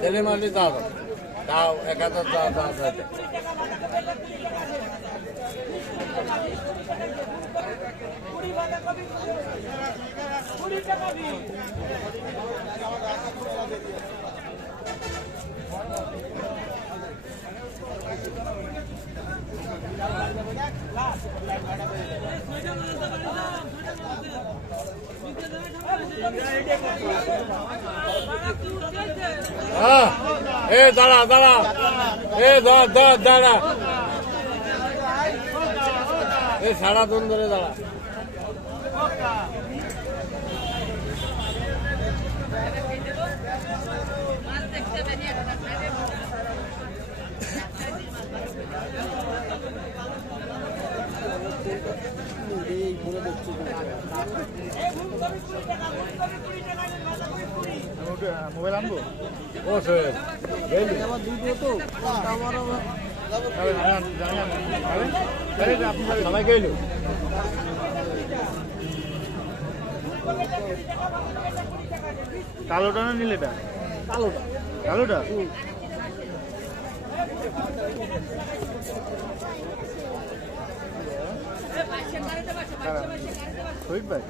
সেলিমালি দাও দাও 1000 দাও দাও এ দাঁড়া দাঁড়া এ দাঁড়া এ সারা দিন ধরে দাঁড়া মোবাইল আনবো ও স্যার সবাই গেল কালোটা না নীলেটা কালোটা শহীদ ভাই